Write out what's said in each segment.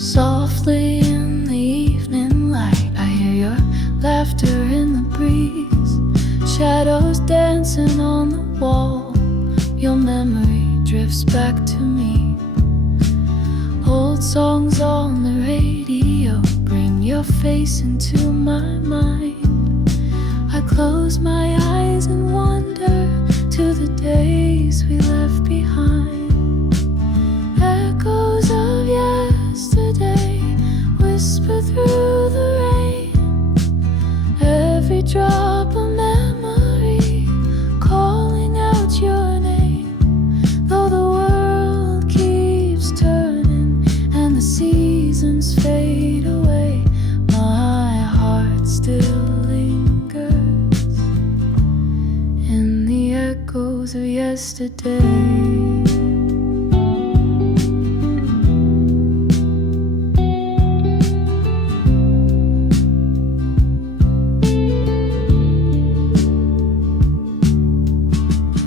Softly in the evening light, I hear your laughter in the breeze. Shadows dancing on the wall, your memory drifts back to me. Old songs on the radio bring your face into my mind. I close my eyes and wander to the days we left behind. Echoes of yesterday whisper through the rain. Every drop of memory calling out your name. Though the world keeps turning and the seasons fade away, my heart still lingers in the echoes of yesterday.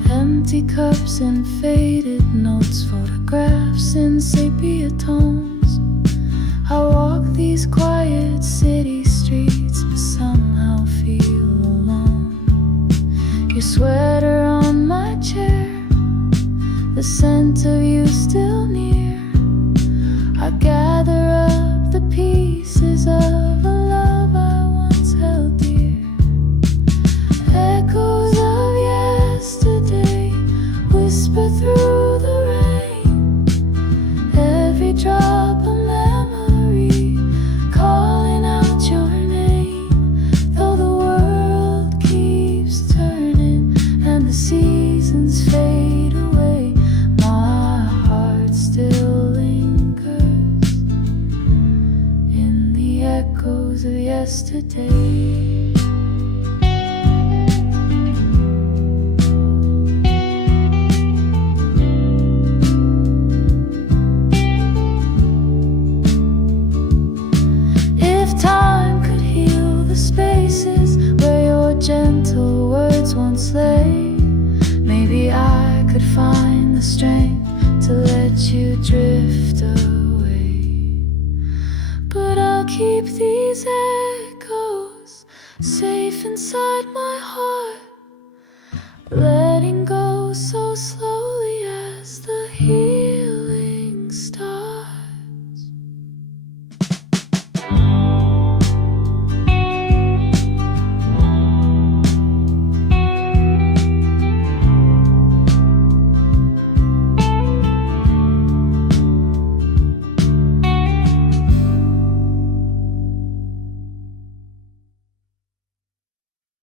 Empty cups and faded notes, photographs in sepia tones. I walk these quiet city streets but somehow feel alone. Your sweater on my chair, the scent of you still near. I gather up the pieces of a love I once held dear. Echoes of yesterday whisper through the rain. Every drop of memory calling out your name. Though the world keeps turning and the seasons fade away, my heart still lingers in the echoes of yesterday. If time could heal the spaces where your gentle words once lay, maybe I could find the strength to let you drift away. But I'll keep these echoes safe inside my heart.